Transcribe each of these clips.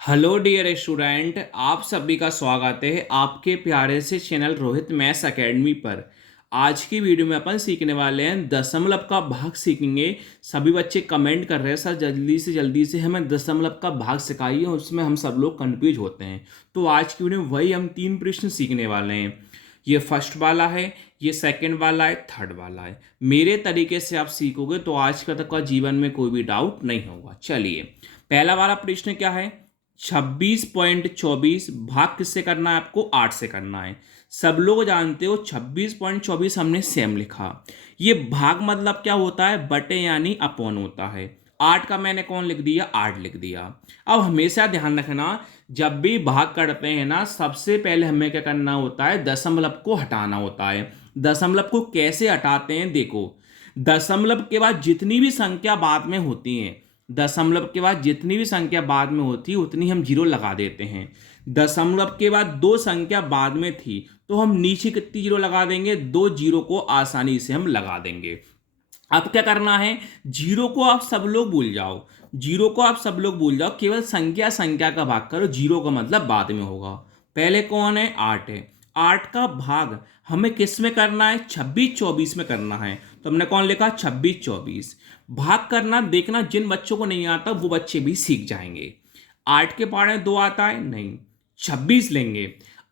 Hello dear student, आप सभी का स्वागत है आपके प्यारे से चैनल रोहित मैथ्स एकेडमी पर। आज की वीडियो में अपन सीखने वाले हैं दशमलव का भाग सीखेंगे। सभी बच्चे कमेंट कर रहे हैं सर जल्दी से हमें दशमलव का भाग सिखाइए, उसमें हम सब लोग कंफ्यूज होते हैं। तो आज की वीडियो में वही हम 3 प्रश्न सीखने वाले हैं। ये फर्स्ट वाला है, ये सेकंड वाला है, थर्ड वाला है। मेरे तरीके से आप सीखोगे तो आज का तक का जीवन में कोई भी डाउट नहीं होगा। चलिए, पहला वाला प्रश्न क्या है। 26.24 भाग किससे करना है आपको? 8 से करना है। सब लोग जानते हो 26.24 हमने सेम लिखा। ये भाग मतलब क्या होता है? बटे यानी अपॉन होता है। 8 का मैंने कौन लिख दिया? 8 लिख दिया। अब हमेशा ध्यान रखना, जब भी भाग करते हैं ना, सबसे पहले हमें क्या करना होता है? दशमलव को हटाना होता है। दशमलव को कैसे हटाते हैं देखो। दशमलव के बाद जितनी भी संख्या बाद में होती है, दशमलव के बाद जितनी भी संख्या बाद में होती है उतनी हम जीरो लगा देते हैं। दशमलव के बाद दो संख्या बाद में थी तो हम नीचे कितनी जीरो लगा देंगे? 2 जीरो को आसानी से हम लगा देंगे। अब क्या करना है? जीरो को आप सब लोग भूल जाओ। जीरो को आप सब लोग भूल जाओ, केवल संख्या संख्या का भाग करो। जीरो का मतलब बाद में होगा। पहले कौन है? 8 है। 8 का भाग हमें किस में करना है? 26-24 में करना है। तो हमने कौन लिखा? 26-24। भाग करना देखना, जिन बच्चों को नहीं आता वो बच्चे भी सीख जाएंगे। 8 के पारे में 2 आता है? नहीं, 26 लेंगे।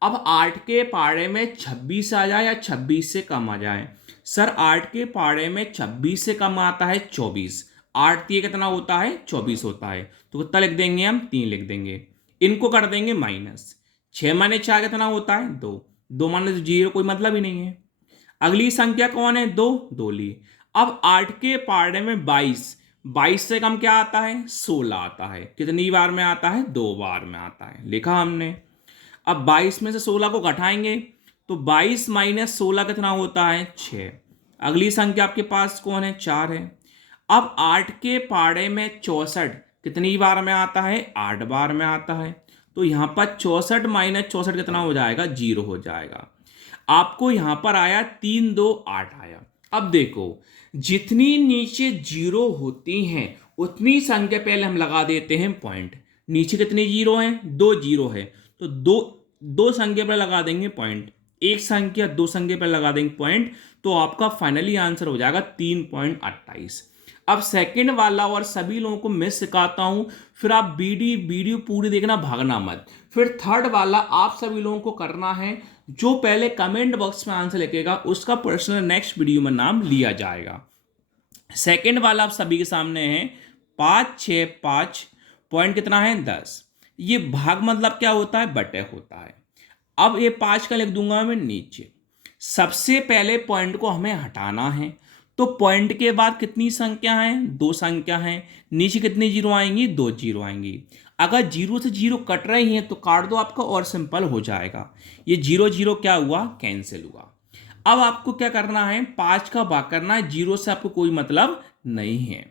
अब 8 के पारे में 26 आ जाए या 26 से कम आ जाए? सर 8 के पारे में 26 से कम आता है 24। 8 तीय कितना होता है? 24 होता है। तो कितना लिख देंगे हम? 3 लिख देंगे। इनको कर देंगे माइनस। 6 माइनस 4 कितना होता है? 2। 2 माइनस 0 कोई मतलब ही नहीं है। अगली संख्या कौन है? 2। 2 ली। अब 8 के पारे में 22। 22 से कम क्या आता है? 16 आता है। कितनी बार में आता है? 2 बार में आता है, लिखा हमने। अब 22 में से 16 को घटाएंगे तो 22 माइनस 16 कितना होता है? 6। अगली संख्या आपके पास कौन है? 4 है। अब 8 के पारे में 64 कितनी बार में आता है? 8 बार में आता है। तो यहां पर 64 माइनस 64 कितना हो जाएगा? 0 हो जाएगा। आपको यहां पर आया 3 2 8 आया। अब देखो, जितनी नीचे जीरो होती हैं उतनी संख्या पहले हम लगा देते हैं पॉइंट। नीचे कितने जीरो हैं? 2 जीरो है। तो दो दो संख्या पर लगा देंगे पॉइंट। एक संख्या दो संख्या पर लगा देंगे पॉइंट। तो आपका फाइनली आंसर हो जाएगा 3.28। अब सेकंड वाला और सभी लोगों को मैं सिखाता हूं, फिर आप वीडियो पूरी देखना, भागना मत। फिर थर्ड वाला आप सभी लोगों को करना है। जो पहले कमेंट बॉक्स में आंसर लिखेगा उसका पर्सनल नेक्स्ट वीडियो में नाम लिया जाएगा। सेकंड वाला आप सभी के सामने है। 5 6 5 पॉइंट कितना है? 10। ये भाग मतलब क्या होता है? बटे होता है। अब ये 5 का लिख दूंगा मैं नीचे। सबसे पहले पॉइंट को हमें हटाना है। तो पॉइंट के बाद कितनी संख्या है? 2 संख्या है। नीचे कितनी जीरो आएंगी? 2 जीरो आएंगी। अगर जीरो से जीरो कट रही हैं तो काट दो आपका, और सिंपल हो जाएगा। ये जीरो जीरो क्या हुआ? कैंसिल हुआ। अब आपको क्या करना है? 5 का भाग करना है। जीरो से आपको कोई मतलब नहीं है।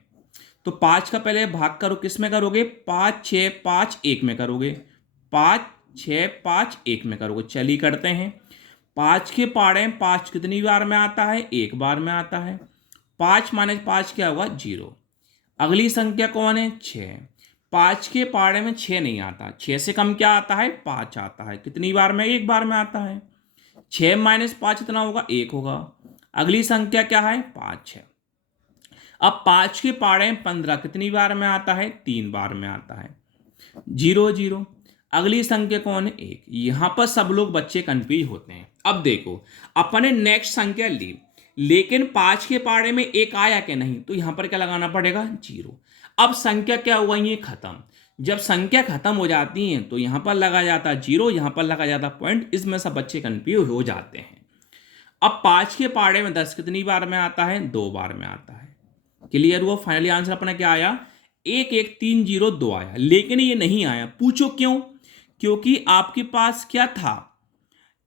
तो 5 का पहले भाग करो, किस में करोगे? 5 6 5 1 में करोगे। 5 6 5 1 में करोगे। चलिए करते हैं। 5 के पारे में 5 कितनी बार में आता है? 1 बार में आता है। 5 माइनस 5 क्या होगा? 0। अगली संख्या कौन है? 6। 5 के पारे में 6 नहीं आता। 6 से कम क्या आता है? 5 आता है। कितनी बार में? 1 बार में आता है। 6 माइनस 5 कितना होगा? 1 होगा। अगली संख्या क्या है? 5 है। अब 5 के पारे में 15 कितनी बार में आता है? 3 बार में आता है। 0 0। अगली संख्या कौन है? 1। यहां पर सब लोग बच्चे कंफ्यूज होते हैं। अब देखो, अपने नेक्स्ट संख्या ली, लेकिन 5 के पारे में 1 आया कि नहीं? तो यहां पर क्या लगाना पड़ेगा? 0। अब संख्या क्या हुआ? ये खत्म। जब संख्या खत्म हो जाती है तो यहां पर लगा जाता 0, यहां पर लगा जाता पॉइंट। इसमें सब बच्चे कंफ्यूज हो जाते हैं। अब 5 के पारे में 10 कितनी बार में आता है? 2 बार में आता है। क्लियर हुआ? फाइनली आंसर अपना क्या आया? 1 1 3 0 2 आया। लेकिन ये नहीं आया, पूछो क्यों? क्योंकि आपके पास क्या था?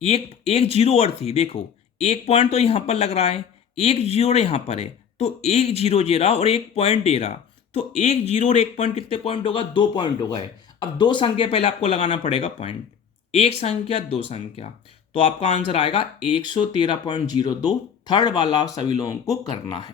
एक एक जीरो और थी। देखो, एक पॉइंट तो यहां पर लग रहा है, एक जीरो यहां पर है। तो एक जीरो जे रहा और एक पॉइंट ए रहा। तो एक जीरो और एक पॉइंट कितने पॉइंट होगा? 2 पॉइंट हो गए। अब दो संख्या पहले आपको लगाना पड़ेगा पॉइंट। एक संख्या दो संख्या। तो आपका आंसर आएगा 113.02। थर्ड वाला सभी लोगों को करना है।